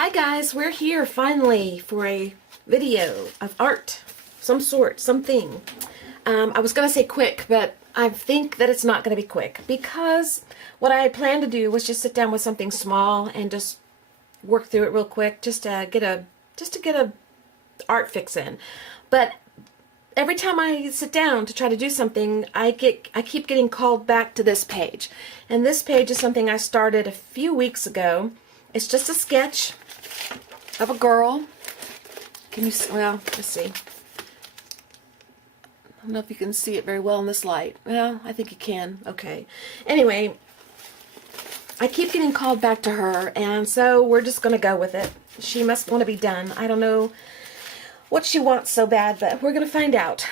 Hi guys, we're here finally for a video of art, some sort, something. I was going to say quick, but I think that it's not going to be quick because what I had planned to do was just sit down with something small and just work through it real quick, just to get a art fix in. But every time I sit down to try to do something, I keep getting called back to this page. And this page is something I started a few weeks ago. It's just a sketch of a girl. Can you see? Well, let's see. I don't know if you can see it very well in this light. Well, I think you can. Okay. Anyway, I keep getting called back to her, and so we're just going to go with it. She must want to be done. I don't know what she wants so bad, but we're going to find out.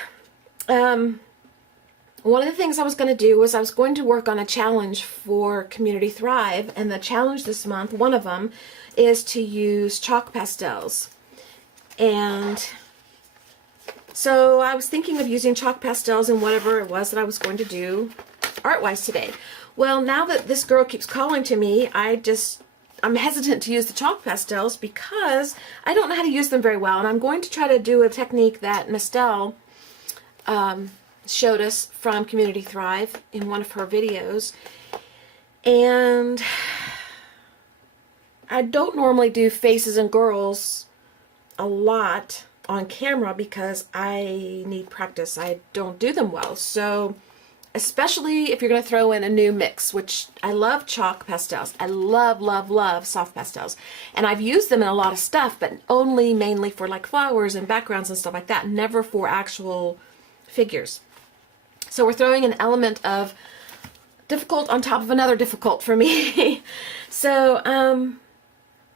One of the things I was going to do was I was going to work on a challenge for Community Thrive, and the challenge this month, one of them, is to use chalk pastels. And so I was thinking of using chalk pastels in whatever it was that I was going to do art-wise today. Well, now that this girl keeps calling to me, I'm hesitant to use the chalk pastels because I don't know how to use them very well, and I'm going to try to do a technique that Pastels showed us from Community Thrive in one of her videos. And I don't normally do faces and girls a lot on camera because I need practice. I don't do them well. So especially if you're going to throw in a new mix, which I love chalk pastels. I love, love, love soft pastels. And I've used them in a lot of stuff, but only mainly for like flowers and backgrounds and stuff like that, never for actual figures. So we're throwing an element of difficult on top of another difficult for me. So,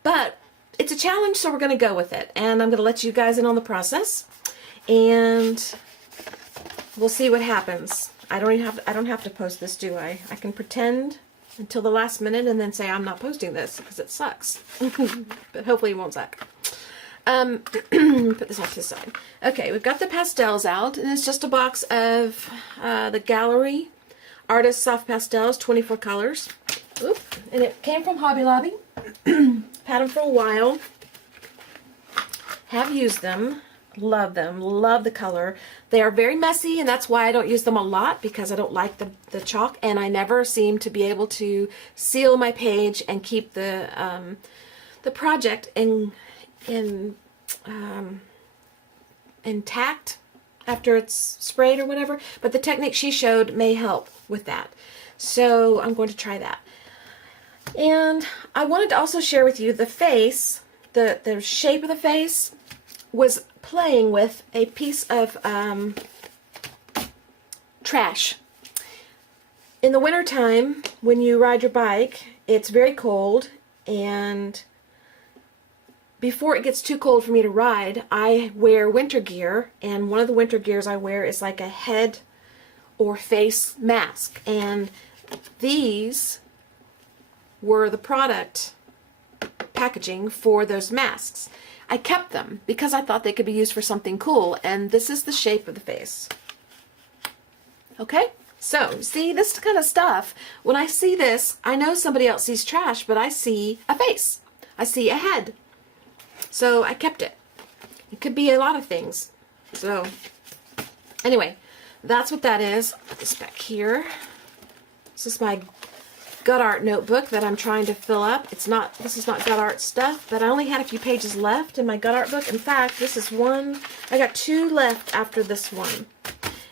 but it's a challenge, so we're going to go with it. And I'm going to let you guys in on the process. And we'll see what happens. I don't have to post this, do I? I can pretend until the last minute and then say I'm not posting this because it sucks. But hopefully it won't suck. Put this off to the side. Okay, we've got the pastels out, and it's just a box of the Laurie Artist Soft Pastels, 24 colors. Oop. And it came from Hobby Lobby. Had them for a while. Have used them. Love them. Love the color. They are very messy, and that's why I don't use them a lot, because I don't like the chalk, and I never seem to be able to seal my page and keep the project intact after it's sprayed or whatever. But the technique she showed may help with that. So I'm going to try that. And I wanted to also share with you the face, the shape of the face was playing with a piece of trash. In the wintertime, when you ride your bike, it's very cold, and before it gets too cold for me to ride, I wear winter gear, and one of the winter gears I wear is like a head or face mask, and these were the product packaging for those masks. I kept them because I thought they could be used for something cool, and this is the shape of the face. Okay? So, see, this kind of stuff, when I see this, I know somebody else sees trash, but I see a face. I see a head. So I kept it. It could be a lot of things. So anyway, that's what that is. I'll put this back here. This is my gut art notebook that I'm trying to fill up. This is not gut art stuff, but I only had a few pages left in my gut art book. In fact, this is one. I got 2 left after this one.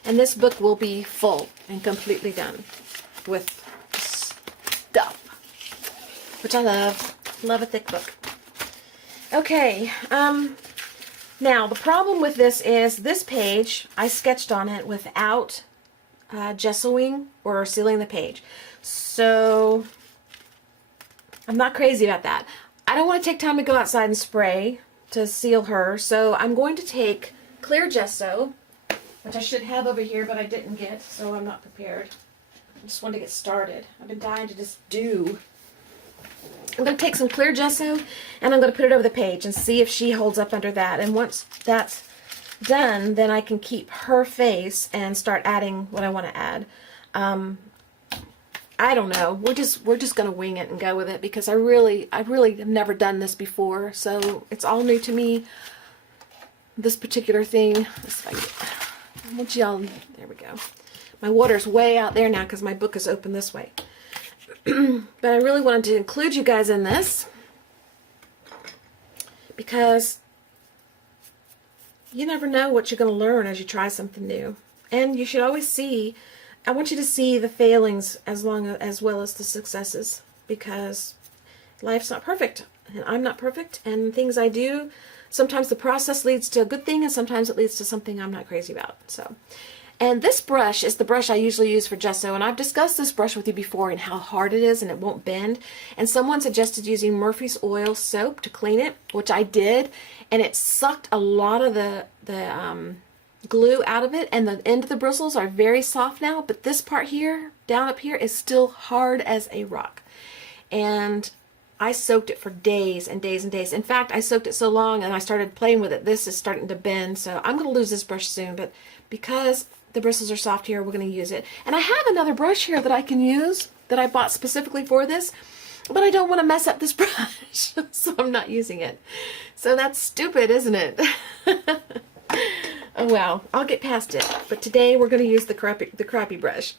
And this book will be full and completely done with stuff, which I love. Love a thick book. Okay, now the problem with this is this page, I sketched on it without gessoing or sealing the page. So I'm not crazy about that. I don't want to take time to go outside and spray to seal her, so I'm going to take clear gesso, which I should have over here, but I didn't get, so I'm not prepared. I just wanted to get started. I've been dying to just do. I'm going to take some clear gesso, and I'm going to put it over the page and see if she holds up under that. And once that's done, then I can keep her face and start adding what I want to add. I don't know. We're just gonna wing it and go with it because I really have never done this before, so it's all new to me. This particular thing. Let's see if I can get, y'all. There we go. My water's way out there now because my book is open this way. But I really wanted to include you guys in this because you never know what you're going to learn as you try something new. And you should always see, I want you to see the failings as well as the successes, because life's not perfect and I'm not perfect, and things I do, sometimes the process leads to a good thing and sometimes it leads to something I'm not crazy about. So, and this brush is the brush I usually use for gesso, and I've discussed this brush with you before and how hard it is and it won't bend. And someone suggested using Murphy's Oil soap to clean it, which I did, and it sucked a lot of the glue out of it, and the end of the bristles are very soft now, but this part here, down up here, is still hard as a rock. And I soaked it for days and days and days. In fact, I soaked it so long and I started playing with it. This is starting to bend, so I'm going to lose this brush soon, but because the bristles are soft here, we're going to use it. And I have another brush here that I can use that I bought specifically for this, but I don't want to mess up this brush, so I'm not using it. So that's stupid, isn't it? Oh well, I'll get past it. But today we're going to use the crappy brush.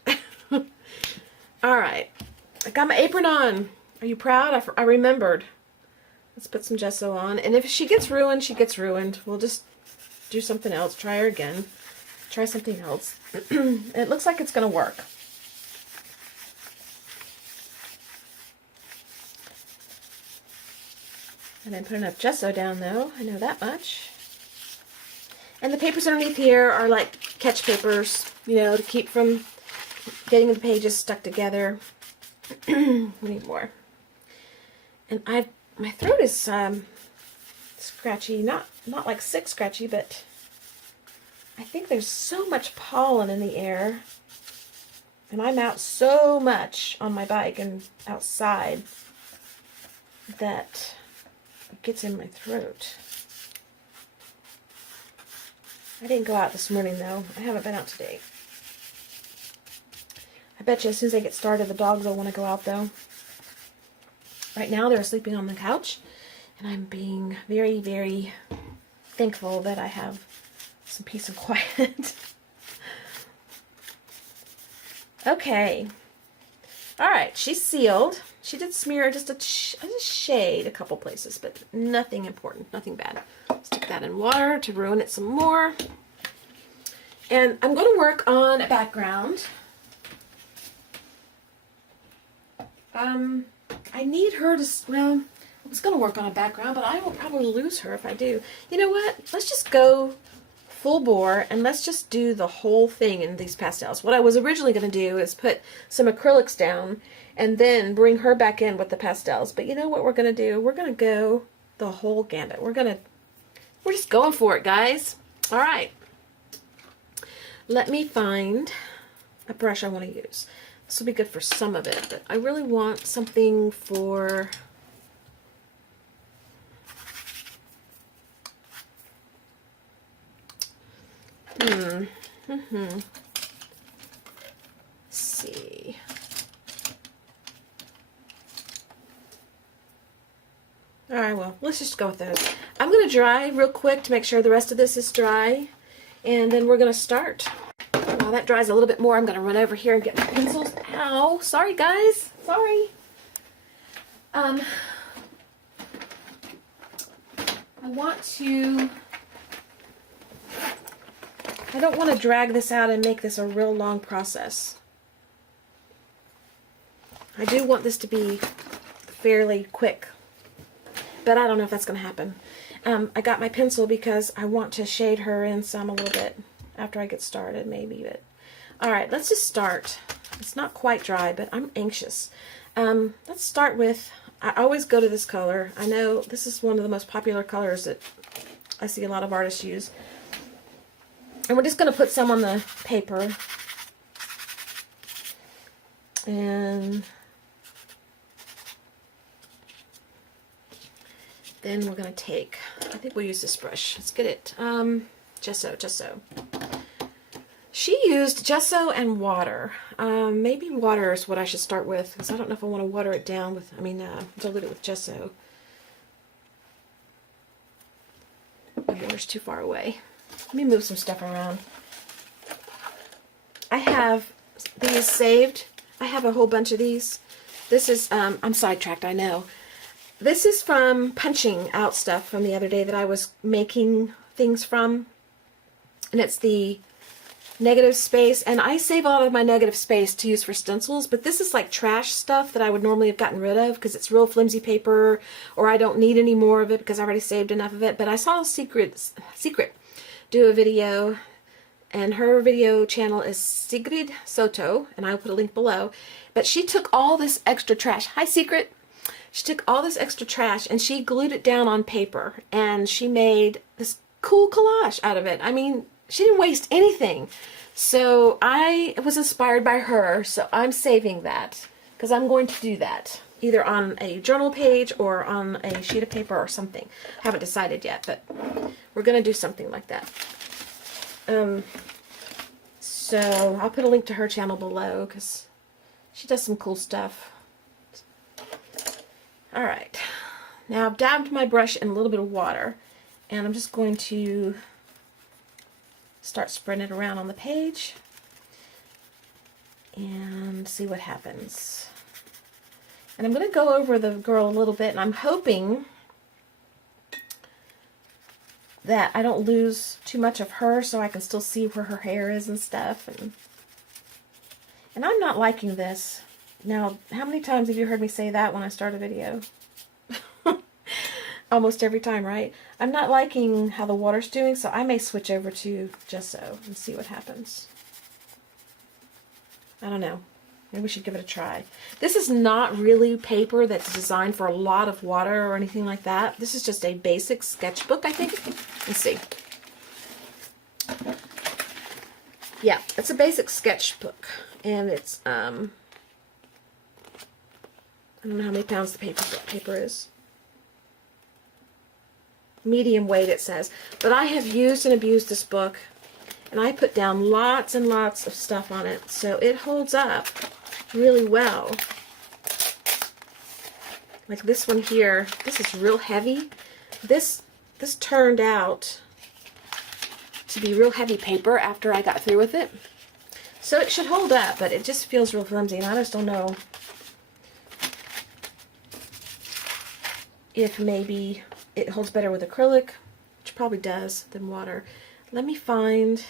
All right, I got my apron on. Are you proud? I remembered. Let's put some gesso on, and if she gets ruined, she gets ruined. We'll just do something else. Try her again. Try something else. It looks like it's going to work. I didn't put enough gesso down though, I know that much. And the papers underneath here are like catch papers, you know, to keep from getting the pages stuck together. We need more. And my throat is scratchy, not like sick scratchy, but I think there's so much pollen in the air, and I'm out so much on my bike and outside that it gets in my throat. I didn't go out this morning though. I haven't been out today. I bet you as soon as I get started, the dogs will want to go out though. Right now they're sleeping on the couch, and I'm being very, very thankful that I have some peace and quiet. Okay. Alright, she's sealed. She did smear just a shade a couple places, but nothing important, nothing bad. Stick that in water to ruin it some more. And I'm going to work on a background. I need her to, well, I was going to work on a background, but I will probably lose her if I do. You know what? Let's just go full bore and let's just do the whole thing in these pastels. What I was originally going to do is put some acrylics down and then bring her back in with the pastels. But you know what we're going to do? We're going to go the whole gambit. We're just going for it, guys. All right. Let me find a brush I want to use. This will be good for some of it, but I really want something for let's see. Alright, well, let's just go with those. I'm going to dry real quick to make sure the rest of this is dry, and then we're going to start. While that dries a little bit more, I'm going to run over here and get my pencils. Ow! Sorry, guys. Sorry. I don't want to drag this out and make this a real long process. I do want this to be fairly quick, but I don't know if that's going to happen. I got my pencil because I want to shade her in some a little bit after I get started, maybe. But alright, let's just start. It's not quite dry, but I'm anxious. Let's start with, I always go to this color. I know this is one of the most popular colors that I see a lot of artists use. And we're just going to put some on the paper. And then we're going to take, I think we'll use this brush. Let's get it, gesso. She used gesso and water. Maybe water is what I should start with, because I don't know if I want to water it down with, dilute it with gesso. My water's too far away. Let me move some stuff around. I have these saved. I have a whole bunch of these. This is, I'm sidetracked, I know. This is from punching out stuff from the other day that I was making things from. And it's the negative space. And I save a lot of my negative space to use for stencils. But this is like trash stuff that I would normally have gotten rid of because it's real flimsy paper. Or I don't need any more of it because I already saved enough of it. But I saw Secret do a video. And her video channel is Sigrid Soto. And I'll put a link below. But she took all this extra trash. Hi, Secret. She took all this extra trash and she glued it down on paper. And she made this cool collage out of it. I mean, she didn't waste anything. So I was inspired by her. So I'm saving that because I'm going to do that. Either on a journal page or on a sheet of paper or something. I haven't decided yet, but we're going to do something like that. So I'll put a link to her channel below because she does some cool stuff. Alright, now I've dabbed my brush in a little bit of water, and I'm just going to start spreading it around on the page and see what happens. And I'm going to go over the girl a little bit, and I'm hoping that I don't lose too much of her so I can still see where her hair is and stuff. And I'm not liking this. Now, how many times have you heard me say that when I start a video? Almost every time, right? I'm not liking how the water's doing, so I may switch over to gesso and see what happens. I don't know. Maybe we should give it a try. This is not really paper that's designed for a lot of water or anything like that. This is just a basic sketchbook, I think. Let's see. Yeah, it's a basic sketchbook. And it's, I don't know how many pounds the paper is. Medium weight, it says. But I have used and abused this book, and I put down lots and lots of stuff on it, so it holds up really well. Like this one here, this is real heavy. This turned out to be real heavy paper after I got through with it. So it should hold up, but it just feels real flimsy, and I just don't know if maybe it holds better with acrylic, which probably does, than water. Let me find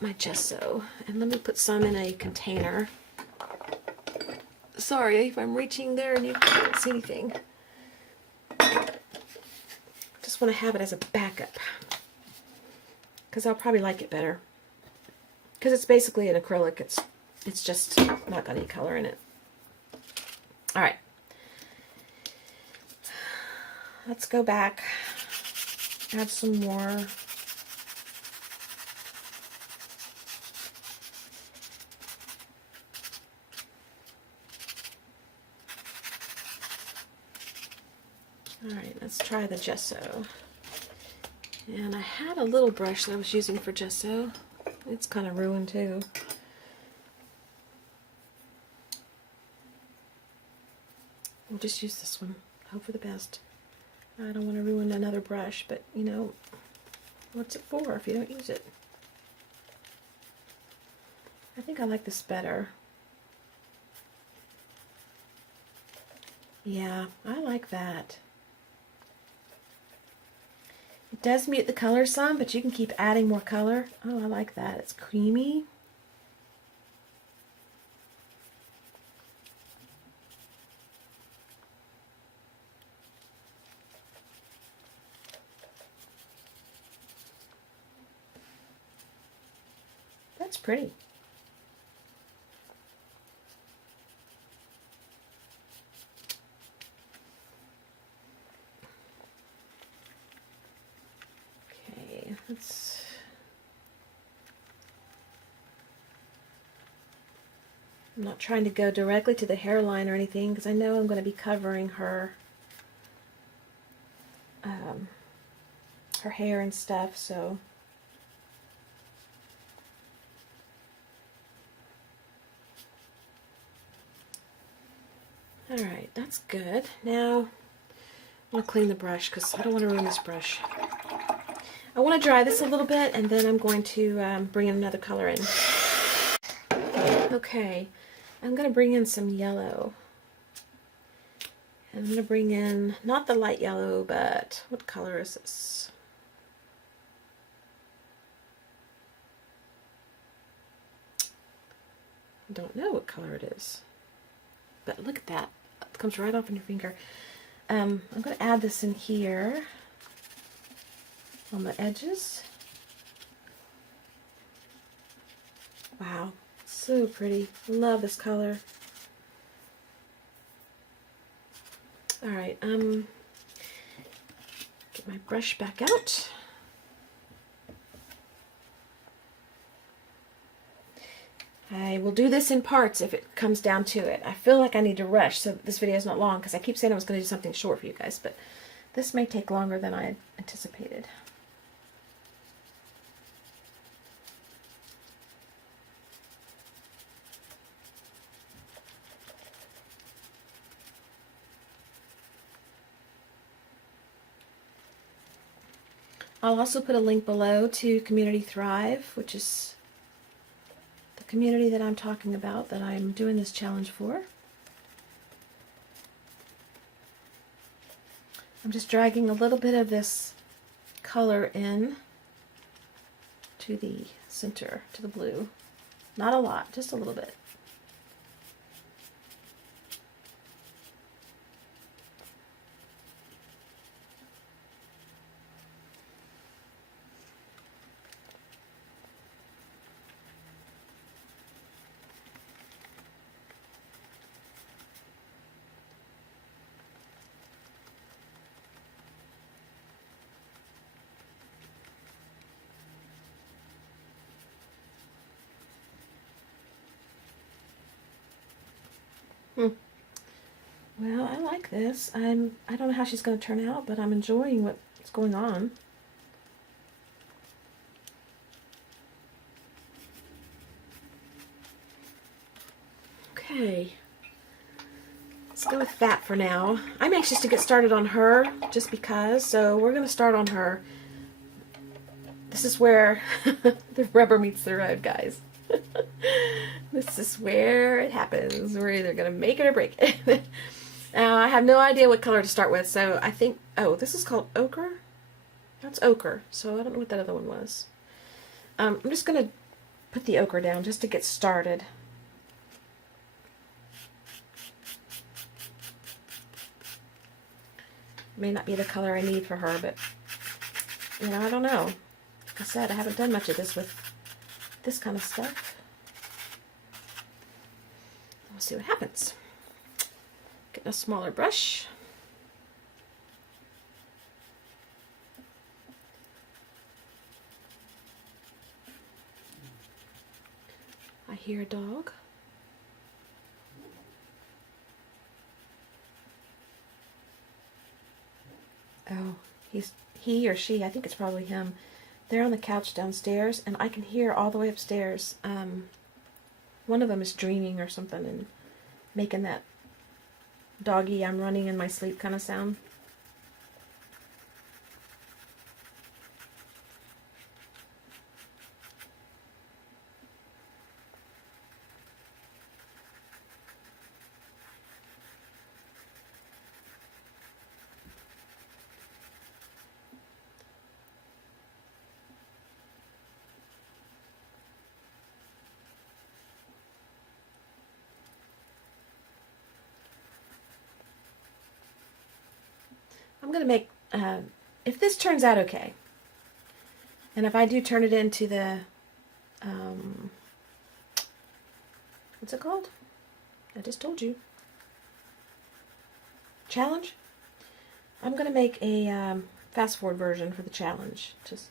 my gesso, and let me put some in a container. Sorry if I'm reaching there and you can't see anything. Just want to have it as a backup, because I'll probably like it better. Because it's basically an acrylic, it's just not got any color in it. Alright. Let's go back, add some more. Alright, let's try the gesso. And I had a little brush that I was using for gesso. It's kind of ruined too. We'll just use this one. Hope for the best. I don't want to ruin another brush, but you know, what's it for if you don't use it? I think I like this better. Yeah, I like that. It does mute the color some, but you can keep adding more color. Oh, I like that. It's creamy. That's pretty. Okay, let's... I'm not trying to go directly to the hairline or anything because I know I'm going to be covering her her hair and stuff, so Alright, that's good. Now, I'm going to clean the brush because I don't want to ruin this brush. I want to dry this a little bit, and then I'm going to bring in another color in. Okay, I'm going to bring in some yellow. I'm going to bring in, not the light yellow, but what color is this? I don't know what color it is. But look at that. It comes right off in your finger. I'm going to add this in here on the edges. Wow, so pretty. Love this color. Alright, get my brush back out. I will do this in parts if it comes down to it. I feel like I need to rush, so this video is not long, because I keep saying I was going to do something short for you guys, but this may take longer than I had anticipated. I'll also put a link below to Community Thrive, which is the community that I'm talking about, that I'm doing this challenge for. I'm just dragging a little bit of this color in to the center, to the blue. Not a lot, just a little bit. Well, I like this. I don't know how she's going to turn out, but I'm enjoying what's going on. Okay. Let's go with that for now. I'm anxious to get started on her just because, so we're going to start on her. This is where the rubber meets the road, guys. This is where it happens. We're either going to make it or break it. I have no idea what color to start with, so I think, oh, this is called ochre? That's ochre, so I don't know what that other one was. I'm just going to put the ochre down just to get started. May not be the color I need for her, but, you know, I don't know. Like I said, I haven't done much of this with this kind of stuff. We'll see what happens. Get a smaller brush. I hear a dog. Oh, he or she, I think it's probably him. They're on the couch downstairs, and I can hear all the way upstairs. One of them is dreaming or something and making that doggy, I'm running in my sleep kind of sound. I'm going to make, if this turns out okay, and if I do turn it into the, what's it called? I just told you. Challenge? I'm going to make a fast forward version for the challenge. Just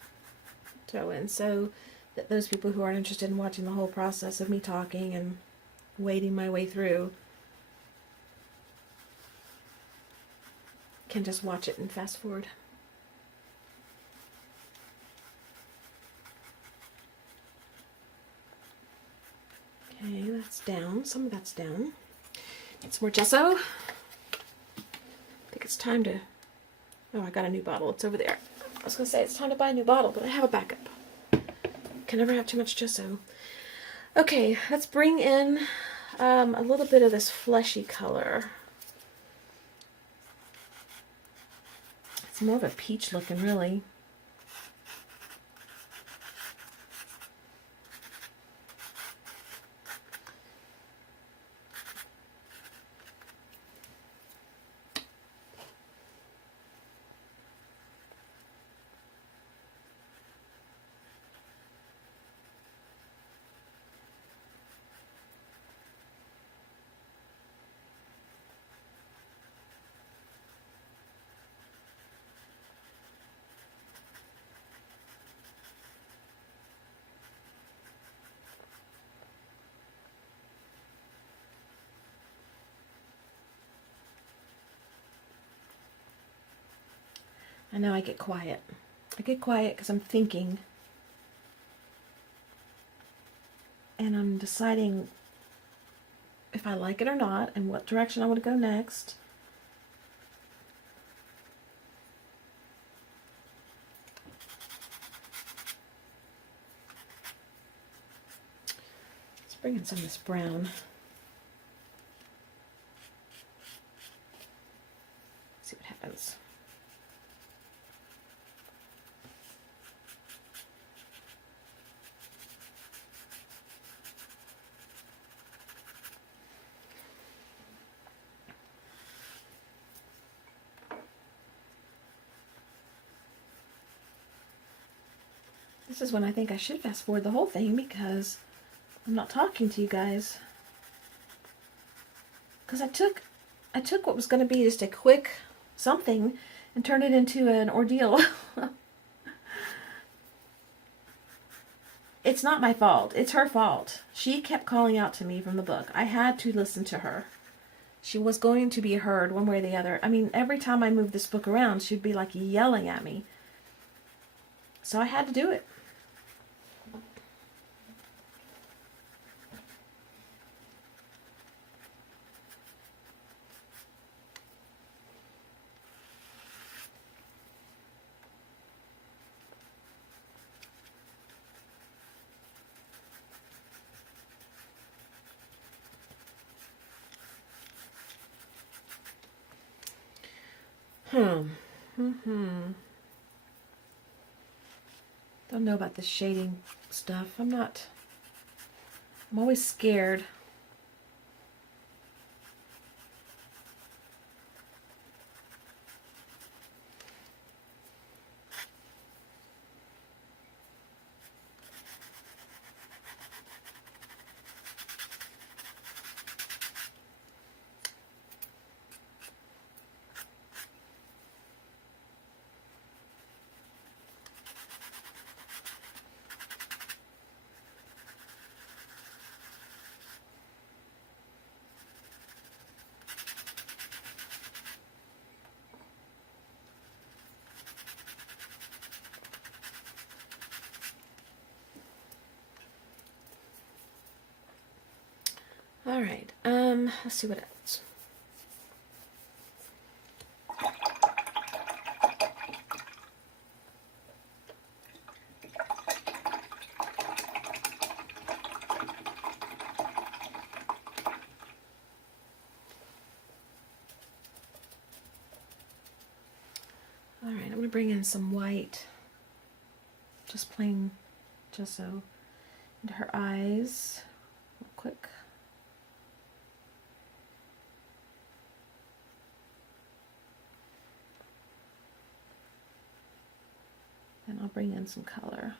throw in so that those people who aren't interested in watching the whole process of me talking and wading my way through can just watch it and fast forward. Okay, that's down. Some of that's down. Some more gesso. I think it's time to... Oh, I got a new bottle. It's over there. I was going to say it's time to buy a new bottle, but I have a backup. Can never have too much gesso. Okay, let's bring in a little bit of this fleshy color. It's more of a peach looking, really. I know I get quiet. I get quiet because I'm thinking. And I'm deciding if I like it or not and what direction I want to go next. Let's bring in some of this brown. See what happens. This is when I think I should fast forward the whole thing because I'm not talking to you guys. Because I took what was going to be just a quick something and turned it into an ordeal. It's not my fault. It's her fault. She kept calling out to me from the book. I had to listen to her. She was going to be heard one way or the other. I mean, every time I moved this book around, she'd be like yelling at me. So I had to do it. Don't know about the shading stuff. I'm always scared. All right, let's see what else. All right, I'm going to bring in some white, just plain gesso, into her eyes real quick. Then I'll bring in some color.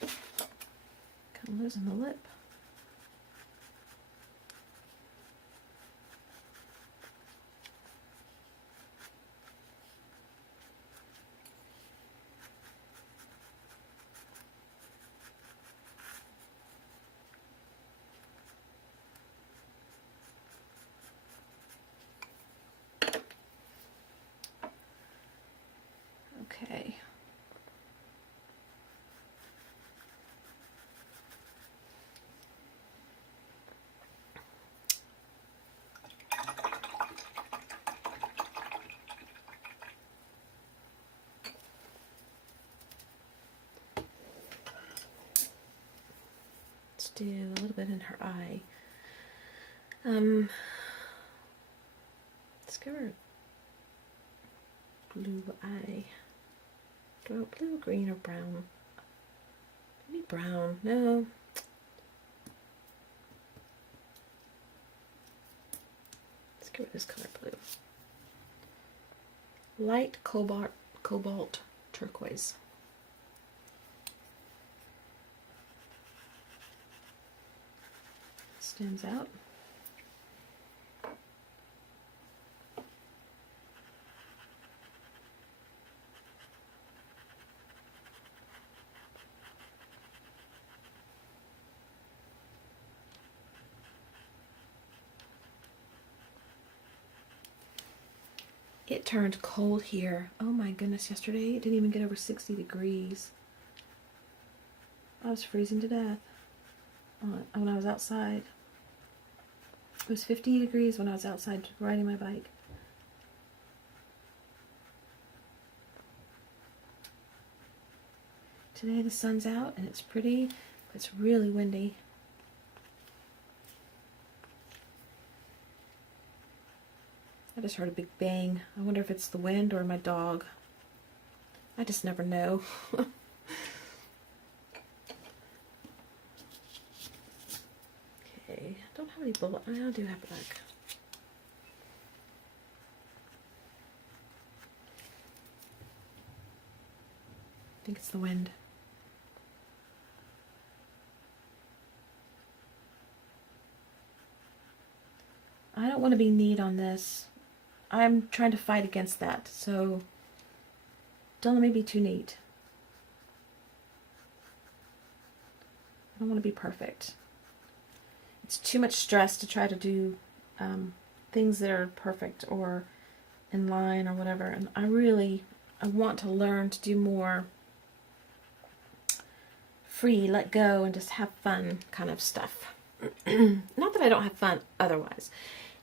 Kind of losing the lip. Okay. do a little bit in her eye. Let's give her a blue eye. Do I want blue, green, or brown? Maybe brown. No. Let's give her this color blue. Light cobalt turquoise. Stands out. It turned cold here. Oh my goodness, yesterday it didn't even get over 60 degrees. I was freezing to death when I was outside. It was 50 degrees when I was outside riding my bike. Today the sun's out and it's pretty, but it's really windy. I just heard a big bang. I wonder if it's the wind or my dog. I just never know. Okay, I don't have any bullet. I do have black. I think it's the wind. I don't want to be neat on this. I'm trying to fight against that, so don't let me be too neat. I don't want to be perfect. It's too much stress to try to do things that are perfect or in line or whatever, and I want to learn to do more free, let go, and just have fun kind of stuff. Not that I don't have fun otherwise.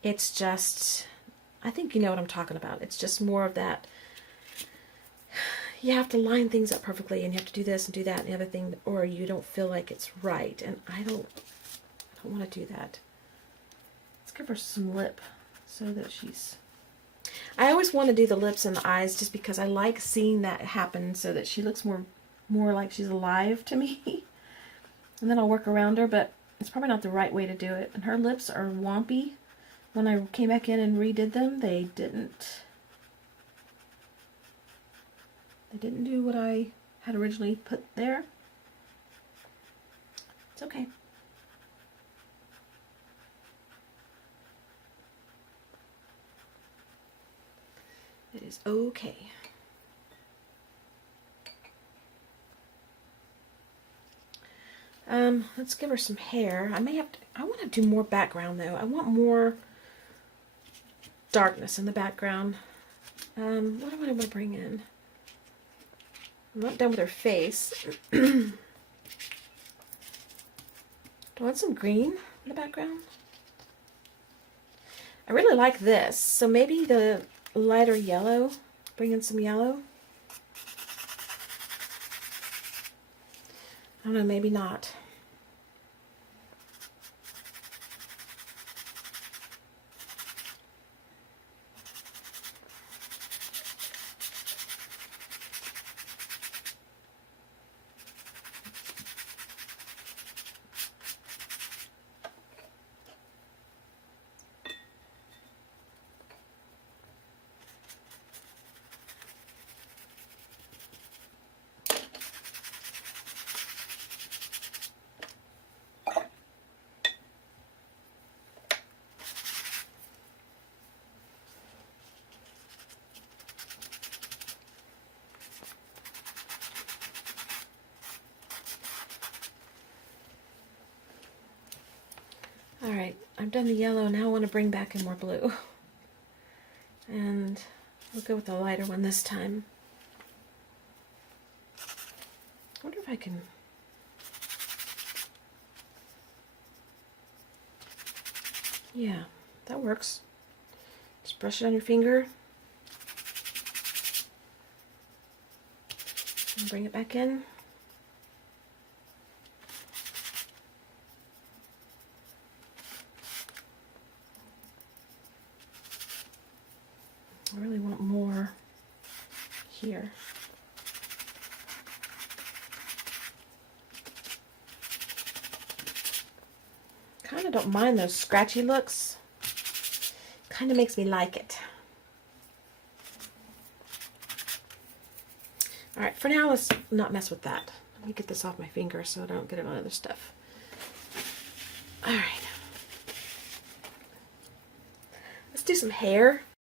It's just, I think you know what I'm talking about. It's just more of that, you have to line things up perfectly and you have to do this and do that and the other thing, or you don't feel like it's right. And I don't want to do that. Let's give her some lip so that she's... I always want to do the lips and the eyes just because I like seeing that happen so that she looks more like she's alive to me. And then I'll work around her, but it's probably not the right way to do it. And her lips are wompy. When I came back in and redid them, they didn't do what I had originally put there. It's okay. It is okay. Let's give her some hair. I want to do more background though. I want more darkness in the background. What do I want to bring in? I'm not done with her face. Do I want some green in the background? I really like this, so maybe the lighter yellow, bring in some yellow. I don't know, maybe not. Alright, I've done the yellow, now I want to bring back in more blue. And we'll go with the lighter one this time. I wonder if I can... Yeah, that works. Just brush it on your finger. And bring it back in. I really want more here. Kind of don't mind those scratchy looks. Kind of makes me like it. Alright, for now, let's not mess with that. Let me get this off my finger so I don't get it on other stuff. Alright. Let's do some hair.